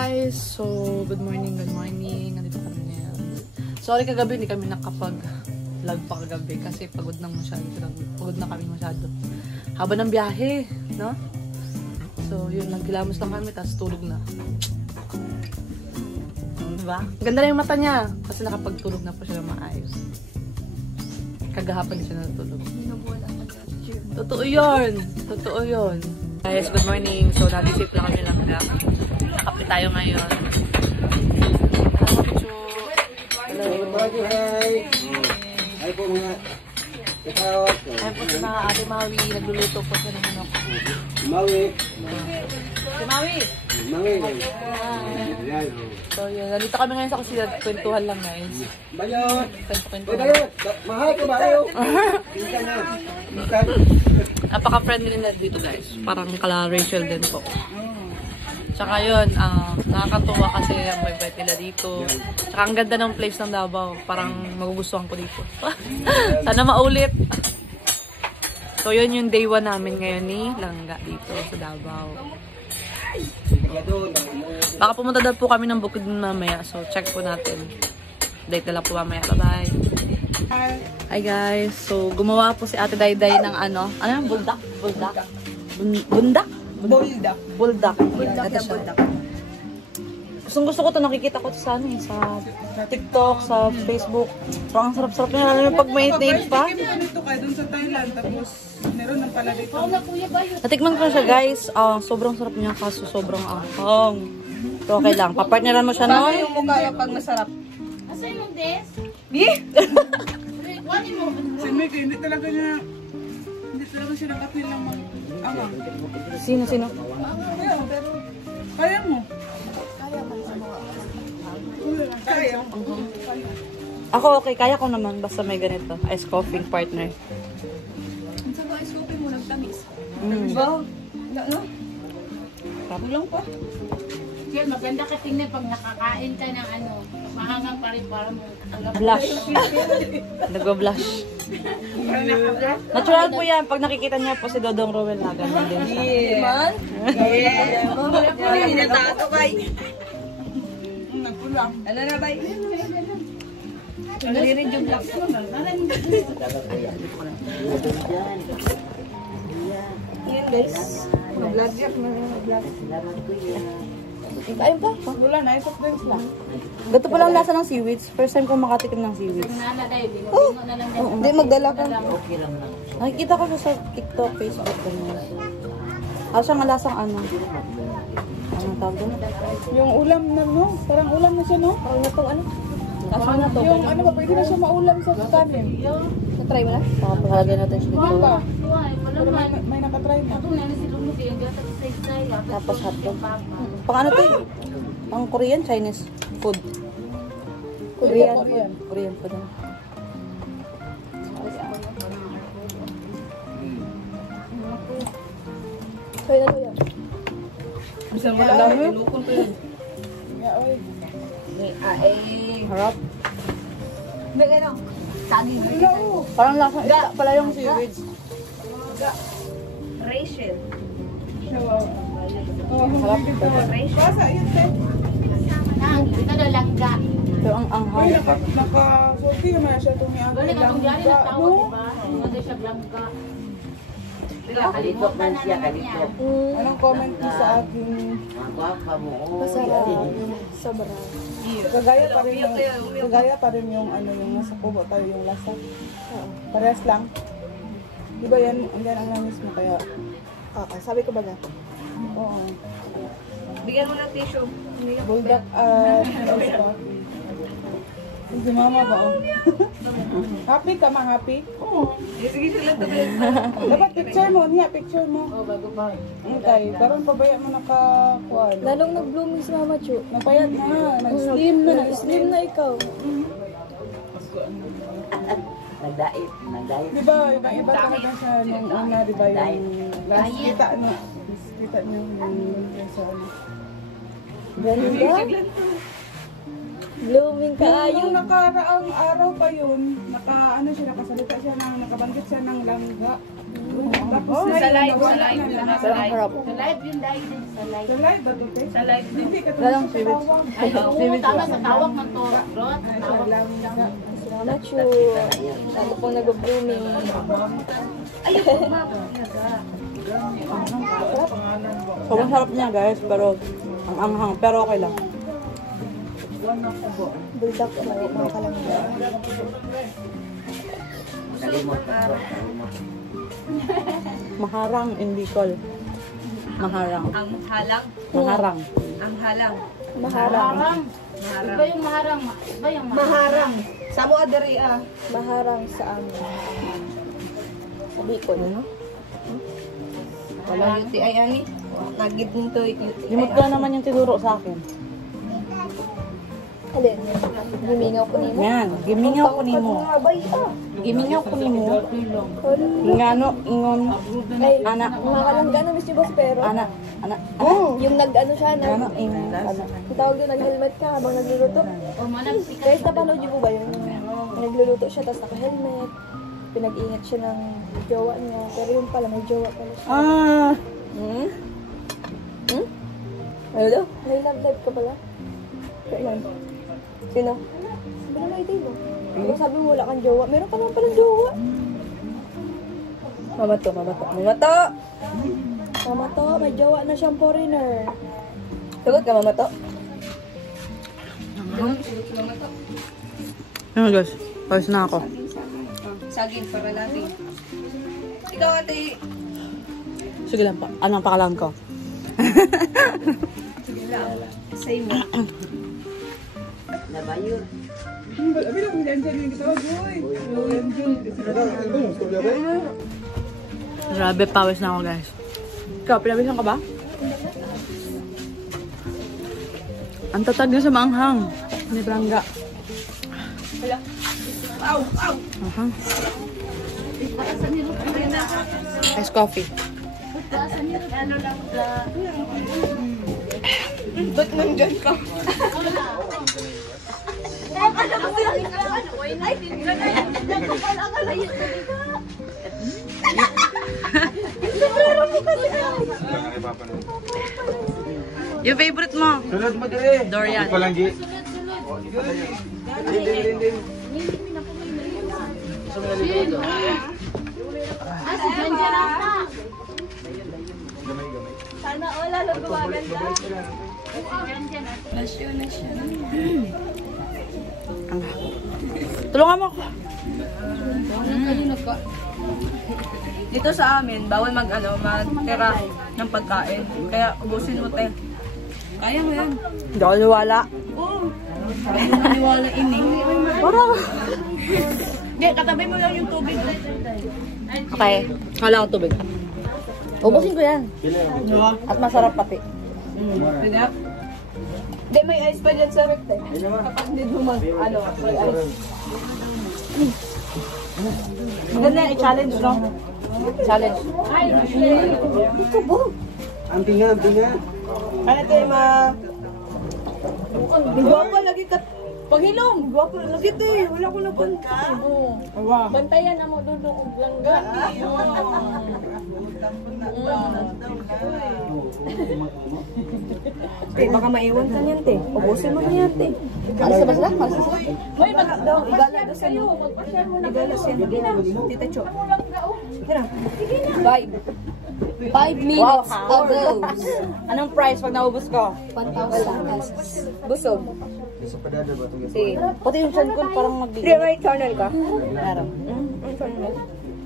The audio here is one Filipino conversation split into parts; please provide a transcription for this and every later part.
guys! So, good morning. Nandito kami ngayon. Sorry kagabi, hindi kami nakapag-vlog pa kagabi kasi pagod na kami masyado. Haba ng biyahe, no? So, yun, nagkilamos lang kami, tapos tulog na. Diba? Ganda na yung mata niya kasi nakapagtulog na po siya ng maayos. Kagahapon din siya natulog. Totoo yun. Guys, good morning. So, nagisip lang kami lang na. Nakape tayo ngayon. Ay po mga Ayun po si mga Ate Maui. Nagluluto po siya ng manok. Maui. Si Maui! So, yun. Nandito kami ngayon sa kusina. Kwentuhan lang, guys. Bayot. Kwentuhan. Bayot. Mahal ko ba kayo? Pinsan na. Pinsan. Napaka-friendly nila dito, guys. Parang kala Rachel din po. Tsaka yun, nakakatuwa kasi ang bait nila dito. Tsaka ang ganda ng place ng Davao. Parang magugustuhan ko dito. Sana maulit. So yun yung day 1 namin ngayon ni Langga dito sa Davao. Baka pumunta daw po kami ng Bukid mamaya. So check po natin. Date na lang po mamaya. Bye-bye. Hi guys. So gumawa po si Ate Dayday ng ano? Ano yung buldak? Bundak? Buldak. Gusto ko to, nakikita ko to sa TikTok, sa Facebook. Parang ang sarap-sarap niya, lalo na pag mainit pa. Dito ka dun sa Thailand, tapos meron ng pala dito. Natikman ko siya guys, sobrang sarap niya kaso sobrang ahong. So okay lang, papartneran mo siya nun. Yung mukha yung pag masarap. Asa yung des? Si Mickey, hindi talaga siya nakapil lang mag-angang. Sino? Kaya mo. Kaya. Ako okay, kaya ko naman basta may ganito. Ice coffee partner. Sa mga ice coffee mo, nagtamis. Ba? Ano? Tulong pa. Yan, maganda ka tingnan pag nakakain ka ng ano, mahangang pa rin para mo Blush. Nag-blush. Natural po yan. Pag nakikita niya po si Dodong Rowell na ganyan din siya. Man? Yeah. Natato kay. Nagpulang. Ano na ba? Nalirin yung black. Yan guys. Mag-vlog yak na mag-vlog. Ayun pa. Wala na, ito friends lang. Gato pala ang lasa ng seaweeds. First time ko makatikim ng seaweeds. Hindi magdala ka. Nakikita ko siya sa TikTok, Facebook. Siya nga lasang ano. Anong tawag doon? Yung ulam na no? Parang ulam na siya no? Parang itong ano? Lasang na to. Yung ano ba, pwede na siya maulam sa kanin. Na-try mo na? Pahalagay natin siya Mga dito. ba? Pero may nakatry na. Tapos hotdog. Pang ano to eh? Pang Korean, Chinese food. Korean food. So yun ano yan? Bisan mo alam mo? Lukon ko yun. Harap. Ano? Sani. Parang lasang isda pala yung seaweeds. Rachel. Harap. Basa yun din. Ito na langga. Pero ang anghang. Uy, naka-sulti naman siya itong yung Wala ka kung diyan na tao, diba? Wala siya langga. Kalitok man siya, kalitok. Anong comment niyo sa akin? Ang gwapa mo. Masarap. Sobra. Kagaya pa rin yung ano yung nasa kubo tayo yung lasa. Parehas lang. Di ba yan? Andyan ang lamis mo kaya. Sabi ko ba na? Oo. Bigyan mo ng tissue. Buldak si mama ba? Oh. Happy ka ma? Happy? Oo. Sige sila ito. Dapat picture mo. Niya, picture mo. Oh, bago pa. Okay. Parang pabaya mo nakakuha. Lalong nag-blooming si Mama Chu. Napayat na. Nag-slim na. Slim na ikaw. Nagdait. Di ba? Iba talaga siya nung una. Di ba yung last kita no? Kita niyo yung sa ano. Ganda. Blooming ka. Yung nakaraang araw pa yun, nakasalita siya nakabanggit siya ng langga. Tapos Sa live, nawala sa live. na. Sa live. Sa live yun dahil din. Sa live. Sa live ba dito? Sa live. Hindi ka tulad sa tawag. Ay, oo, tama sa tawag ng Torah. Sa tawag. Not sure. Ako pong nag-blooming. Sobrang sarap niya guys, pero ang anghang, pero okay lang. Buldak ko. Mga kalangga. Maharang in Bicol. Maharang. Ang halang. Maharang. Ang halang. Maharang. Maharang. Iba yung maharang. Iba yung Maharang. Sa mo adari Maharang sa amin. Sa Bicol, no? Wala UTI ani. Nagid nito UTI. Limot ko na naman yung tinuro sa akin. Alin? Gimingaw ko nimo. Yan, gimingaw ko nimo. Abay, Gimingaw ko nimo. Ingano, ingon, Ay, anak, mga kalangga na Miss Boss, pero anak, anak. yung nag-ano siya, Ingano, ingon, anak. ang tawag doon, nag-helmet ka habang nagluluto. O managsikat. Guys, napanood niyo po ba yung nagluluto siya, tapos naka-helmet, pinag-ingat siya ng jowa niya, pero yung pala, may jowa pala siya. Ah, Hmm? Hmm? Ano daw? May love life ka pala? Kailan? Sino? Sabi na may mo. Kung sabi mo wala kang jowa, meron ka naman palang jowa. Mama to, mama to. Mama to! Mama to, may jowa na siyang foreigner. Sagot ka, mama to? ano guys, pawis na ako. Saging para natin. Ikaw ate. Sige lang pa, anong pakalan ko? Same. Nabayot. Abi na kung dyan yung gitawag, boy. Grabe, pawis na ako guys. Ikaw, pinawisan ka ba? Ang tatag na sa maanghang. Ni Branga. Ahang. Ice coffee. Ba't nandyan ka? Yung favorite mo? Sunod mo dire. Dorian. Palanggi. Si Janjan ata. Sana wala lang gumaganda. Tulungan mo ako. Dito sa amin, bawal magtira ng pagkain. Kaya ubusin mo te. Kaya mo yan. Hindi ako niwala. Hindi mo naniwala ini. Parang. Hindi, katabi mo lang yung tubig. Okay. Kala ko tubig. Ubusin ko yan. At masarap pati. Pwede? Hindi, may ice pa dyan sa rep eh. Kapag hindi mo may ice. Maganda yan, i-challenge, no? Challenge. Ang tinga. Ano tayo Gwapo lagi ka. Panghilom. Gwapo lagi to eh. Wala ko na punta. Bantayan na mo doon ng langga. Te, baka maiwan ka niyan, te. Ubusin mo na yan, te. Alas ba sila? Alas ba sila? May daw, igala daw sa iyo. Igala siya. Tita Cho. Tira. 5 minutes ago. Anong price pag naubos ko? 1,000. Busog. Sa padada ba ito? Si. Pati yung chan ko parang Di, mag-iit. may channel ka? Meron. Ang channel mo?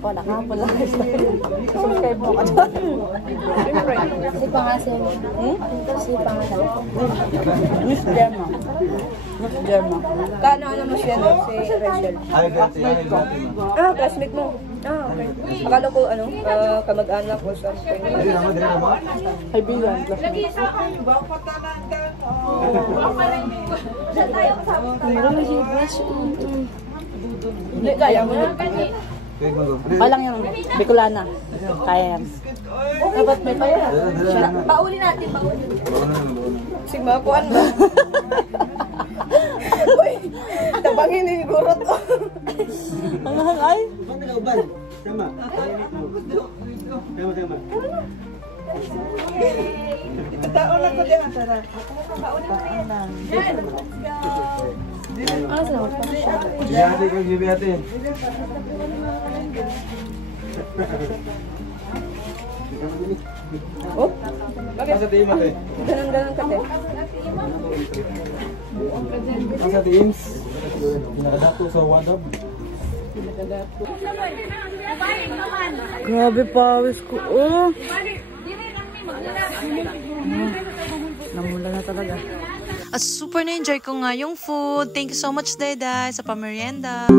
Oh, nakapala. Subscribe mo ka doon. Siyempre. Si Pangasin. Si Pangasin. Miss Gemma. Miss Gemma. Ano mo siya, no? Si Rachel. Ay, gati. Classmate mo. Okay. Akala ko, kamag-anak ko sa Dire naman. Kaibigan. Meron may hibras. Hindi, kaya mo na. Kaya mo. Palang yung Bicolana. Kaya yan. Dapat may paya. Pauli natin, pauli. Sigma, kuan ba? Bangin ni Gurot. Ang hangay. Ba't nag-uban? Sama. Sama. Tao lang ko diyan, sarap. Taon lang. Biyate kang biyate. Oh, Asa team ate? ganun ka te. Asa teams? Pinakadato sa wadab. Grabe pawis ko. Oh. Namula na talaga. Super na-enjoy ko nga yung food. Thank you so much, Dayday, sa pamerienda.